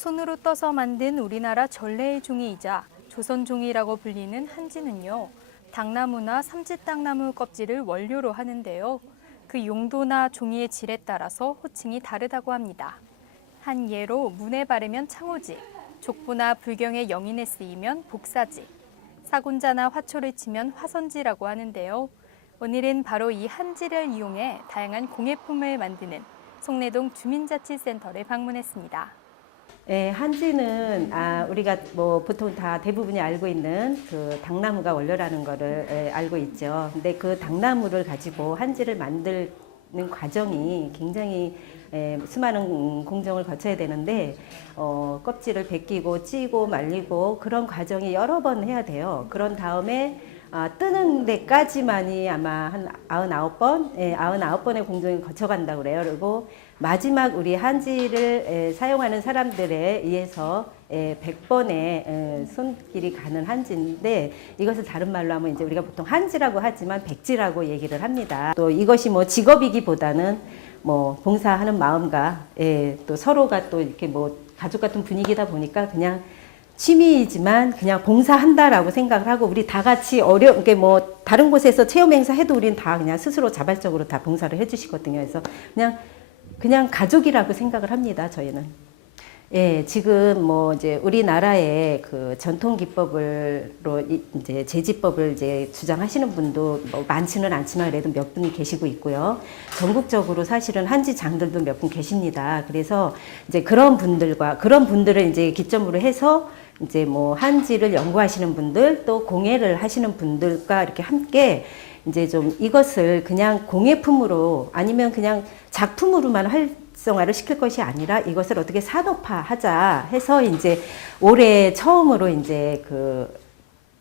손으로 떠서 만든 우리나라 전래의 종이이자 조선종이라고 불리는 한지는요, 당나무나 삼지땅나무 껍질을 원료로 하는데요. 그 용도나 종이의 질에 따라서 호칭이 다르다고 합니다. 한 예로 문에 바르면 창호지, 족보나 불경의 영인에 쓰이면 복사지, 사군자나 화초를 치면 화선지라고 하는데요. 오늘은 바로 이 한지를 이용해 다양한 공예품을 만드는 송내동 주민자치센터를 방문했습니다. 네, 한지는 우리가 뭐 보통 다 대부분이 알고 있는 그 당나무가 원료라는 거를 알고 있죠. 근데 그 당나무를 가지고 한지를 만드는 과정이 굉장히 수많은 공정을 거쳐야 되는데 껍질을 벗기고 찌고 말리고 그런 과정이 여러 번 해야 돼요. 그런 다음에 뜨는 데까지만이 아마 한 99번, 99번의 공정을 거쳐간다고 그래요. 그리고 마지막 우리 한지를 사용하는 사람들에 의해서 100번의 손길이 가는 한지인데, 이것을 다른 말로 하면 이제 우리가 보통 한지라고 하지만 백지라고 얘기를 합니다. 또 이것이 뭐 직업이기보다는 뭐 봉사하는 마음과 또 서로가 또 이렇게 뭐 가족 같은 분위기다 보니까 그냥 취미이지만 그냥 봉사한다라고 생각을 하고, 우리 다 같이 이게 뭐 다른 곳에서 체험 행사 해도 우리는 다 그냥 스스로 자발적으로 다 봉사를 해주시거든요. 그래서 그냥 가족이라고 생각을 합니다, 저희는. 예, 지금 뭐 이제 우리나라의 그 전통 기법으로 이제 제지법을 이제 주장하시는 분도 뭐 많지는 않지만 그래도 몇 분 계시고 있고요. 전국적으로 사실은 한지장들도 몇 분 계십니다. 그래서 이제 그런 분들을 이제 기점으로 해서 이제 뭐 한지를 연구하시는 분들, 또 공예를 하시는 분들과 이렇게 함께 이제 좀 이것을 그냥 공예품으로 아니면 그냥 작품으로만 활성화를 시킬 것이 아니라 이것을 어떻게 산업화하자 해서 이제 올해 처음으로 이제 그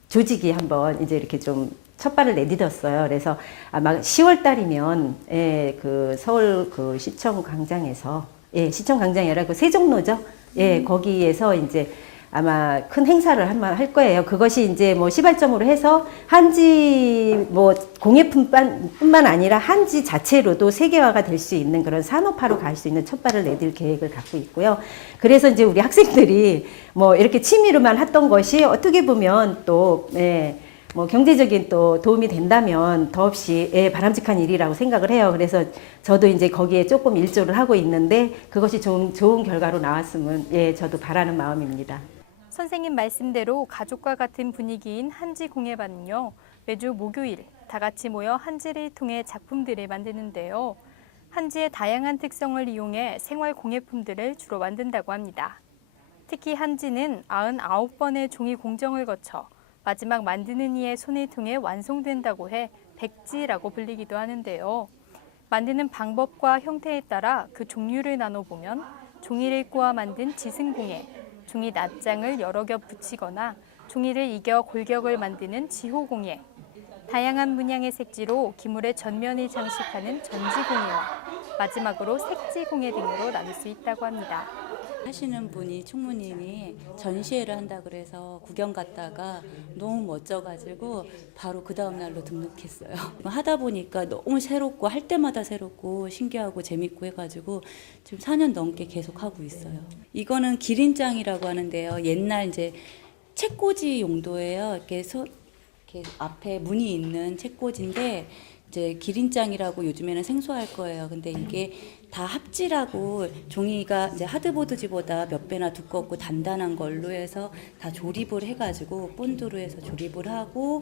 조직이 한번 이제 이렇게 좀 첫발을 내디뎠어요. 그래서 아마 10월 달이면 그 서울 그 시청 광장에서 시청 광장이 아니라 그 세종로죠. 거기에서 이제 아마 큰 행사를 한번 할 거예요. 그것이 이제 뭐 시발점으로 해서 한지 뭐 공예품뿐만 아니라 한지 자체로도 세계화가 될 수 있는 그런 산업화로 갈 수 있는 첫발을 내딜 계획을 갖고 있고요. 그래서 이제 우리 학생들이 뭐 이렇게 취미로만 했던 것이 어떻게 보면 또 뭐 경제적인 또 도움이 된다면 더없이 바람직한 일이라고 생각을 해요. 그래서 저도 이제 거기에 조금 일조를 하고 있는데 그것이 좋은 결과로 나왔으면 저도 바라는 마음입니다. 선생님 말씀대로 가족과 같은 분위기인 한지 공예반은요, 매주 목요일 다 같이 모여 한지를 통해 작품들을 만드는데요. 한지의 다양한 특성을 이용해 생활 공예품들을 주로 만든다고 합니다. 특히 한지는 99번의 종이 공정을 거쳐 마지막 만드는 이의 손을 통해 완성된다고 해 백지라고 불리기도 하는데요. 만드는 방법과 형태에 따라 그 종류를 나눠보면 종이를 꼬아 만든 지승공예, 종이 낱장을 여러 겹 붙이거나 종이를 이겨 골격을 만드는 지호공예, 다양한 문양의 색지로 기물의 전면을 장식하는 전지공예와 마지막으로 색지공예 등으로 나눌 수 있다고 합니다. 하시는 분이 총무님이 전시회를 한다 그래서 구경 갔다가 너무 멋져가지고 바로 그 다음 날로 등록했어요. 하다 보니까 너무 새롭고 할 때마다 새롭고 신기하고 재밌고 해가지고 지금 4년 넘게 계속 하고 있어요. 이거는 기린장이라고 하는데요. 옛날 이제 책꽂이 용도예요. 이렇게 앞에 문이 있는 책꽂이인데 이제 기린장이라고 요즘에는 생소할 거예요. 근데 이게 다 합지라고 종이가 이제 하드보드지보다 몇 배나 두껍고 단단한 걸로 해서 다 조립을 해가지고 본드로 해서 조립을 하고,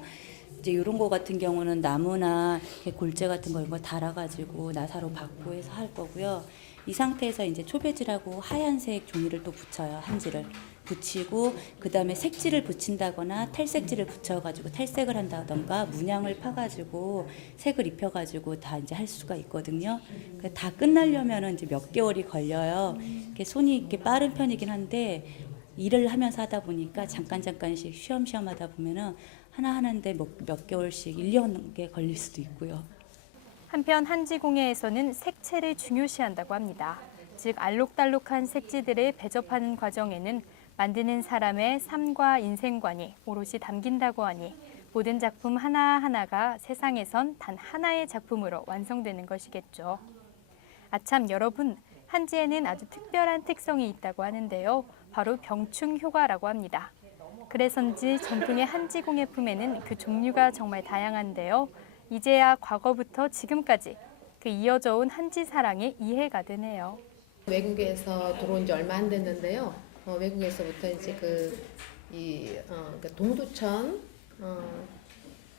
이제 이런 거 같은 경우는 나무나 골재 같은 거 이런 거 달아가지고 나사로 받고 해서 할 거고요. 이 상태에서 이제 초배지라고 하얀색 종이를 또 붙여요. 한지를 붙이고 그 다음에 색지를 붙인다거나 탈색지를 붙여가지고 탈색을 한다던가 문양을 파가지고 색을 입혀가지고 다 이제 할 수가 있거든요. 다 끝나려면은 이제 몇 개월이 걸려요. 손이 이렇게 빠른 편이긴 한데 일을 하면서 하다 보니까 잠깐씩 쉬엄쉬엄 하다 보면은 하나 하는데 몇 개월씩 1년에 걸릴 수도 있고요. 한편 한지공예에서는 색채를 중요시한다고 합니다. 즉 알록달록한 색지들을 배접하는 과정에는 만드는 사람의 삶과 인생관이 오롯이 담긴다고 하니 모든 작품 하나하나가 세상에선 단 하나의 작품으로 완성되는 것이겠죠. 아참 여러분, 한지에는 아주 특별한 특성이 있다고 하는데요. 바로 병충 효과라고 합니다. 그래서인지 전통의 한지 공예품에는 그 종류가 정말 다양한데요. 이제야 과거부터 지금까지 그 이어져 온 한지 사랑이 이해가 되네요. 외국에서 들어온 지 얼마 안 됐는데요. 외국에서부터 이제 동두천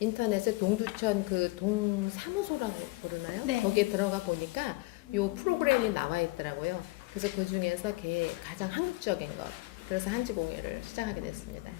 인터넷에 동두천 그 동사무소라고 부르나요? 네. 거기에 들어가 보니까 요 프로그램이 나와 있더라고요. 그래서 그 중에서 가장 한국적인 것. 그래서 한지 공예를 시작하게 됐습니다.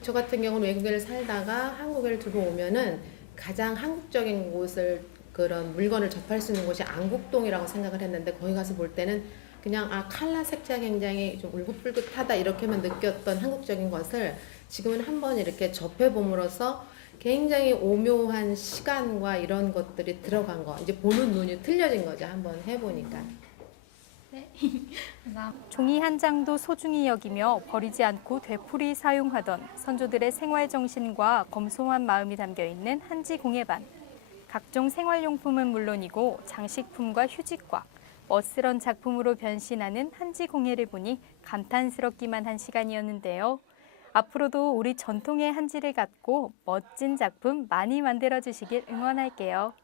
저 같은 경우는 외국에 살다가 한국에 들어오면은 가장 한국적인 곳을 그런 물건을 접할 수 있는 곳이 안국동이라고 생각을 했는데 거기 가서 볼 때는 그냥 칼라 색채가 굉장히 좀 울긋불긋하다 이렇게만 느꼈던 한국적인 것을 지금은 한번 이렇게 접해봄으로써 굉장히 오묘한 시간과 이런 것들이 들어간 거 이제 보는 눈이 틀려진 거죠. 한번 해보니까. 종이 한 장도 소중히 여기며 버리지 않고 되풀이 사용하던 선조들의 생활 정신과 검소한 마음이 담겨 있는 한지 공예반. 각종 생활용품은 물론이고 장식품과 휴지과, 멋스런 작품으로 변신하는 한지 공예를 보니 감탄스럽기만 한 시간이었는데요. 앞으로도 우리 전통의 한지를 갖고 멋진 작품 많이 만들어 주시길 응원할게요.